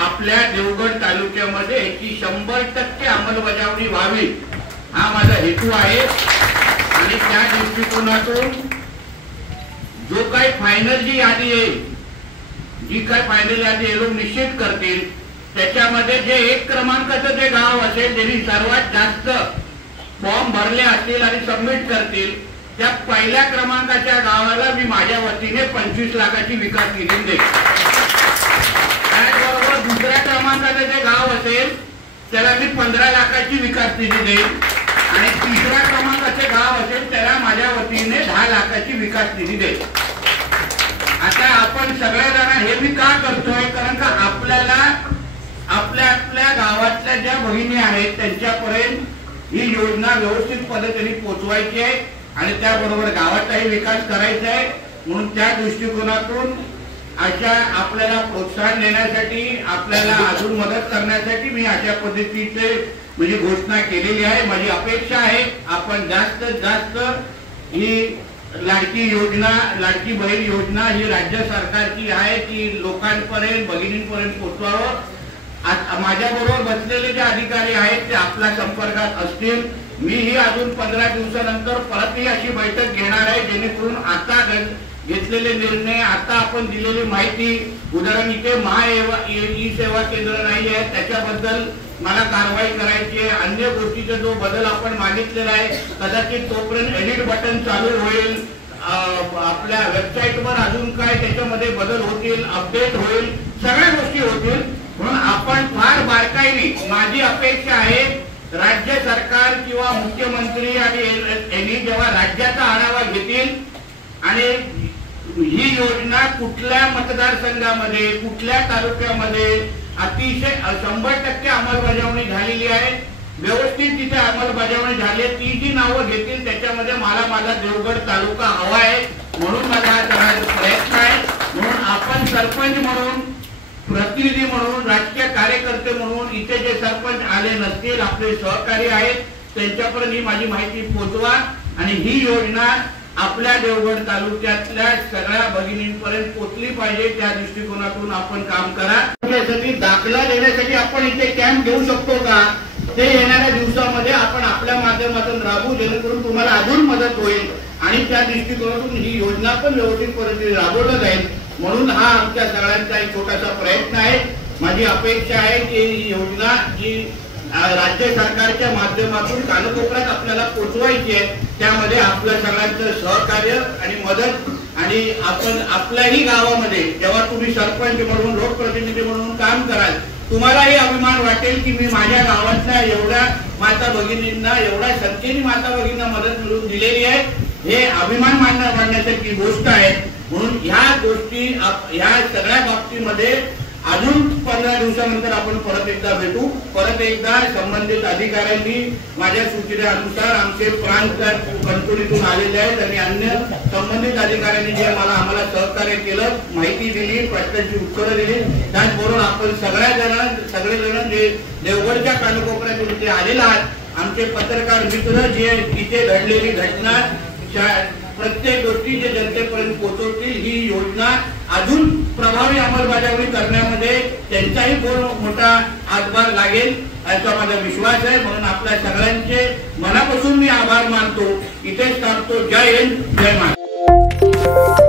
आपल्या देवगड तालुक्यामध्ये याची 100% अंमलबजावणी व्हावी हा माझा हेतू आहे। आणि त्या दृष्टिकोनातून जो काही फायनल जी यादी आहे, जी काय फायनल यादी हे लोक निश्चित करतील, त्याच्यामध्ये जे 1 क्रमांकाचं जे गाव असेल ज्यांनी सर्वात जास्त फॉर्म भरले असतील आणि सबमिट करतील, त्या पहिल्या क्रमांकाच्या गावाला मी माझ्या वतीने 25 लाखाची विकास निधी देईन। त्याचबरोबर दुसऱ्या क्रमांकाचं जे गाव असेल त्याला मी 15 लाखाची विकास निधी देईन आणि तिसऱ्या क्रमांकाचे गाव असेल त्याला माझ्या वतीने 10 लाखाची विकास निधी देईन। आता आपण सगळेजण हे मी का करतोय, कारण का आपल्याला आपल्या गावातल्या ज्या भगिनी आहेत त्यांच्यापर्यंत ही योजना व्यवस्थित पद्धतीने पोहोचवायची आहे आणि त्याबरोबर गावाचाही विकास करायचा आहे। म्हणून त्या दृष्टिकोनातून अशा आपल्याला प्रोत्साहन देण्यासाठी, आपल्याला अजून मदत करण्यासाठी मी अशा पद्धतीचे म्हणजे घोषणा केलेली आहे। माझी अपेक्षा आहे आपण जास्तीत जास्त ही लाडकी योजना, लाडकी बहीण योजना ही राज्य सरकारची आहे, ती लोकांपर्यंत भगिनींपर्यंत पोहोचवावं। माझ्या बरोबर बसलेले जे अधिकारी आहेत ते आपल्या संपर्कात असतील। मीही अजून 15 दिवसानंतर परतही अशी बैठक घेणार आहे जेणेकरून आता घेतलेले निर्णय, आता आपण दिलेली माहिती, उदाहरण इथे ई सेवा केंद्र नाही आहे त्याच्याबद्दल मला कारवाई करायची आहे। अन्य गोष्टीचा जो बदल आपण मागितलेला आहे कदाचित तोपर्यंत एडिट बटन चालू होईल, आपल्या वेबसाईटवर अजून काय त्याच्यामध्ये बदल होतील, अपडेट होईल, सगळ्या गोष्टी होतील। म्हणून आपण फार बारकाईने, माझी अपेक्षा आहे राज्य सरकार किंवा मुख्यमंत्री आणि यांनी जेव्हा राज्याचा आढावा घेतील आणि ही योजना कुठल्या मतदारसंघामध्ये, कुठल्या तालुक्यामध्ये अतिशय 100% अंमलबजावणी झालेली आहे, व्यवस्थित तिथे अंमलबजावणी झाली, ती जी नावं घेतील त्याच्यामध्ये मला माझा देवगड तालुका हवा आहे। म्हणून माझा हा करण्याचा प्रयत्न आहे। म्हणून आपण सरपंच म्हणून, प्रतिनिधी म्हणून, राजकीय कार्यकर्ते म्हणून इथे जे सरपंच आले नसतील, आपले सहकारी आहेत, त्यांच्यापर्यंत ही माझी माहिती पोहोचवा आणि ही योजना आपल्या देवगड तालुक्यातल्या सगळ्या भगिनींपर्यंत पोहोचली पाहिजे, त्या दृष्टिकोनातून आपण काम करा। त्यासाठी दाखला देण्यासाठी आपण इथे कॅम्प घेऊ शकतो का, ते येणाऱ्या दिवसामध्ये आपण आपल्या माध्यमातून राबवू, जेणेकरून तुम्हाला अजून मदत होईल आणि त्या दृष्टिकोनातून ही योजना पण व्यवस्थित पद्धतीने राबवली जाईल। म्हणून हा आमच्या सगळ्यांचा एक छोटासा प्रयत्न आहे। माझी अपेक्षा आहे की ही योजना जी राज्य सरकारच्या माध्यमातून कानकोपऱ्यात आपल्याला पोहोचवायची आहे, त्यामध्ये आपल्या सगळ्यांचं सहकार्य आणि मदत, आणि आपण आपल्याही गावामध्ये जेव्हा तुम्ही सरपंच म्हणून, लोकप्रतिनिधी म्हणून काम कराल, तुम्हालाही अभिमान वाटेल की मी माझ्या गावातल्या एवढ्या माता भगिनींना, एवढ्या संख्येने माता भगिनींना मदत मिळवून दिलेली आहे। हे अभिमान मानण्यासारखी गोष्ट आहे। म्हणून ह्या गोष्टी, ह्या सगळ्या बाबतीमध्ये अजून 15 दिवसानंतर आपण परत एकदा भेटू। परत एकदा संबंधित अधिकाऱ्यांनी माझ्या सूचनेनुसार आमचे प्रांत कंट्रोलीतून आलेले आहेत आणि अन्य संबंधित अधिकाऱ्यांनी जे आम्हाला सहकार्य केलं, माहिती दिली, प्रश्नांची उत्तरं दिली, त्याचबरोबर आपण सगळेजण जे देवगडच्या कानकोपऱ्यातून इथे आलेला आहात, आमचे पत्रकार मित्र जे इथे घडलेली घटना, प्रत्येक गोष्टी जे जनतेपर्यंत पोहोचवतील, ही योजना अजून प्रभावी अंमलबजावणी करण्यामध्ये त्यांचाही मोठा हातभार लागेल असा माझा विश्वास आहे। म्हणून आपल्या सगळ्यांचे मनापासून मी आभार मानतो, इथेच थांबतो। जय हिंद, जय महाराष्ट्र।